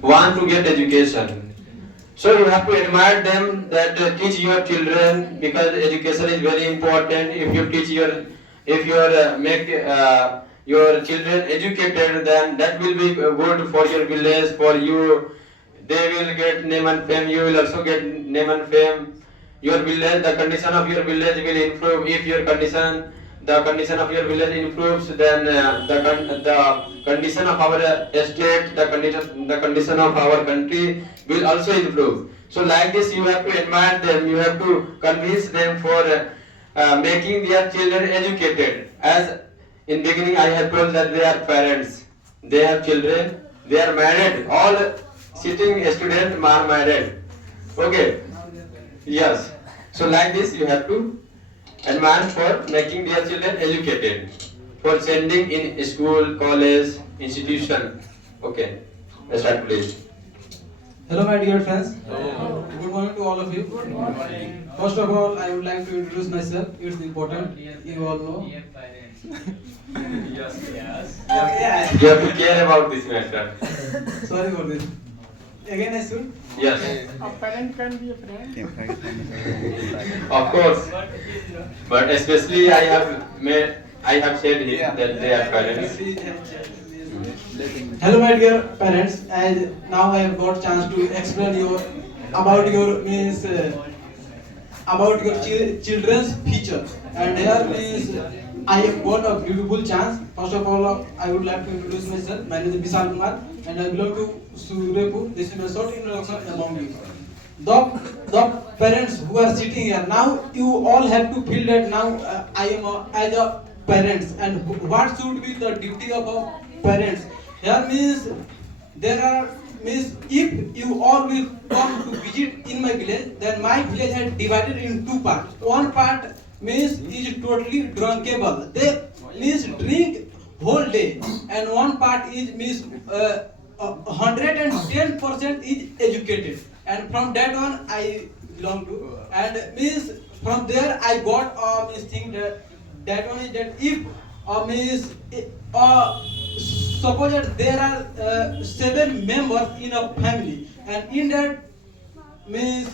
want to get education. So you have to admire them that teach your children because education is very important. If you teach if you make your children educated, then that will be good for your village, for you. They will get name and fame. You will also get name and fame. Your village, the condition of your village will improve if the condition of your village improves. Then the condition of our state, the condition of our country will also improve. So like this, you have to admire them. You have to convince them for making their children educated. As in beginning, I have told that they are parents, they have children, they are married. All sitting students are married. Okay. Yes. So like this, you have to advance for making their children educated, for sending in school, college, institution. Okay. Let's start, please. Hello, my dear friends. Hello. Good morning to all of you. Good morning. First of all, I would like to introduce myself. It's important. You all know. Yes. Yeah. You have to care about this matter. Sorry for this. Again, I should. Yes. A parent can be a friend. Of course. But especially I have said here that they are parents. Hello, my dear parents. And now I have got chance to explain about your children's future. And here means I have got a beautiful chance. First of all, I would like to introduce myself. My name is Vishal Kumar, and I belong to Surepur. This is a short introduction among you. The parents who are sitting here now, you all have to feel that now I am as a parents, and what should be the duty of a parents. Here means there are means if you all will come to visit in my village, then my village is divided in two parts. One part means is totally drunkable. They means drink whole day, and one part is means 110% is educated. And from that one I belong to, and means from there I got means thing that one is that if means suppose that there are 7 members in a family, and in that means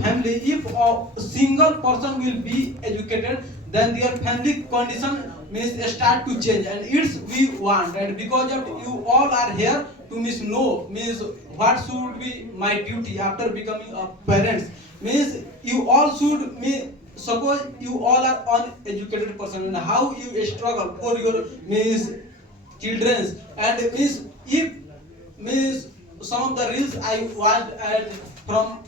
family, if a single person will be educated, then their family condition means start to change, and it's we want. And because of you all are here to know means what should be my duty after becoming a parents, means you all should suppose you all are uneducated person, and how you struggle for your means children's, and means if means some of the reels I want and from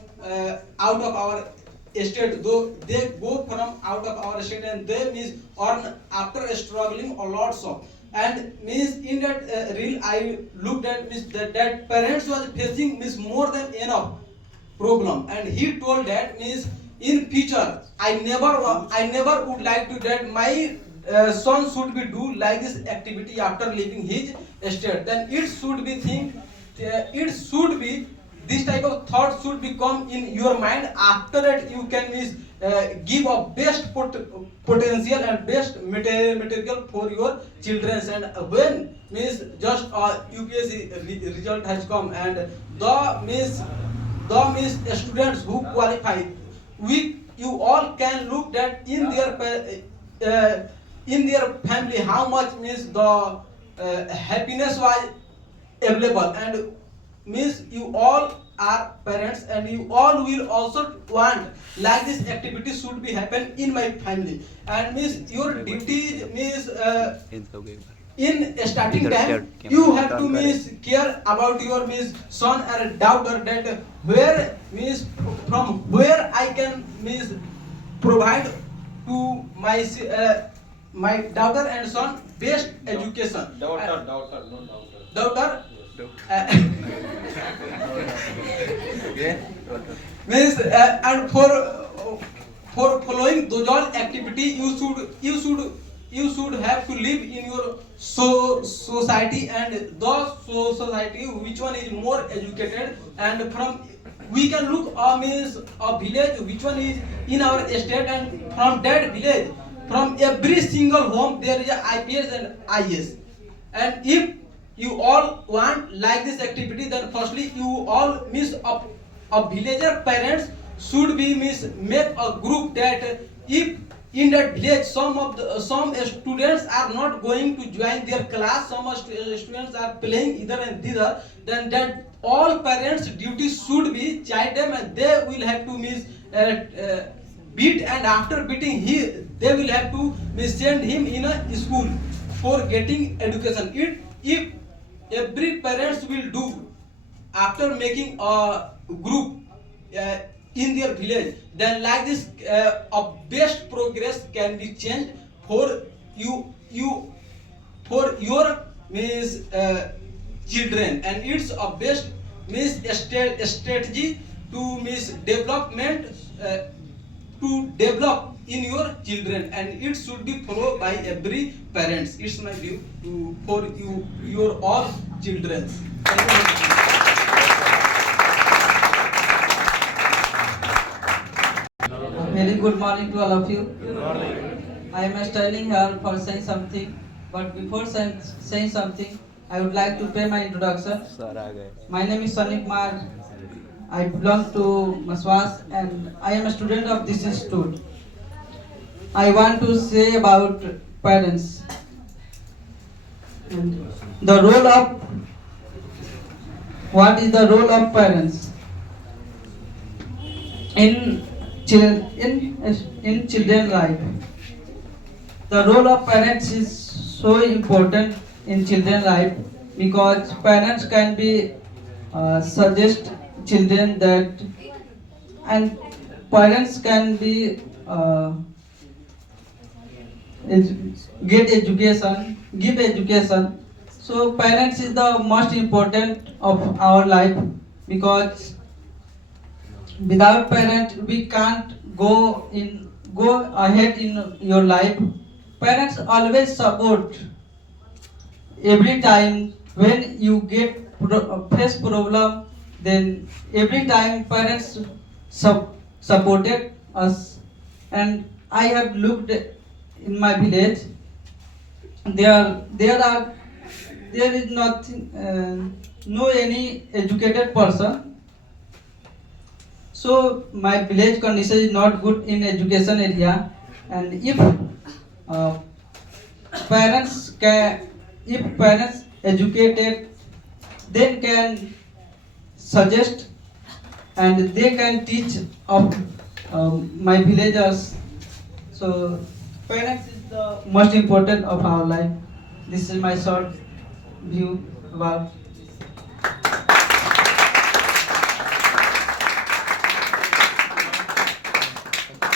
out of our state, though they go from out of our state, and they means earn after struggling a lot. So and means in that reel I looked at means that parents was facing means more than enough problem, and he told that means in future I never would like to that my son should be do like this activity after leaving his state. Then it should be it should be this type of thought should become in your mind. After that you can means give a best potential and best material for your children. And when means just UPSC result has come, and the means students who qualify, you all can look that in their family how much means the happiness was available, and means you all are parents, and you all will also want like this activity should be happen in my family. And means your duty means in starting time you have to means care about your means son or daughter, that where means from where I can means provide to my daughter and son best education. Daughter means and for following those all activity you should have to live in your society, and the society which one is more educated. And from we can look means a village which one is in our state, and from that village from every single home there is a IPS and IS. And if you all want like this activity, then firstly you all miss a villager parents should be miss make a group that if in that village some students are not going to join their class, some students are playing either and thither, then that all parents duty should be child them and they will have to miss beat, and after beating they will have to send him in a school for getting education. If every parents will do after making a group uh, in their village, then like this a best progress can be changed for you for your means children, and it's a best means strategy to means development to develop in your children, and it should be followed by every parents. It's my view for your all children. Thank you very much. Very good morning to all of you. I am standing here for saying something, but before saying something, I would like to pay my introduction. My name is Sunny Kumar. I belong to Maswas and I am a student of this institute. I want to say about parents and the role of what is the role of parents in children life. The role of parents is so important in children life because parents can be suggest children that, and parents can be get education, give education. So parents is the most important of our life because without parents we can't go ahead in your life. Parents always support every time when you get face problem, then every time parents supported us. And I have looked in my village, there is nothing no any educated person. So my village condition is not good in education area, and uh, if parents educated, then can suggest and they can teach of my villagers. So parents is the most important of our life. This is my short view about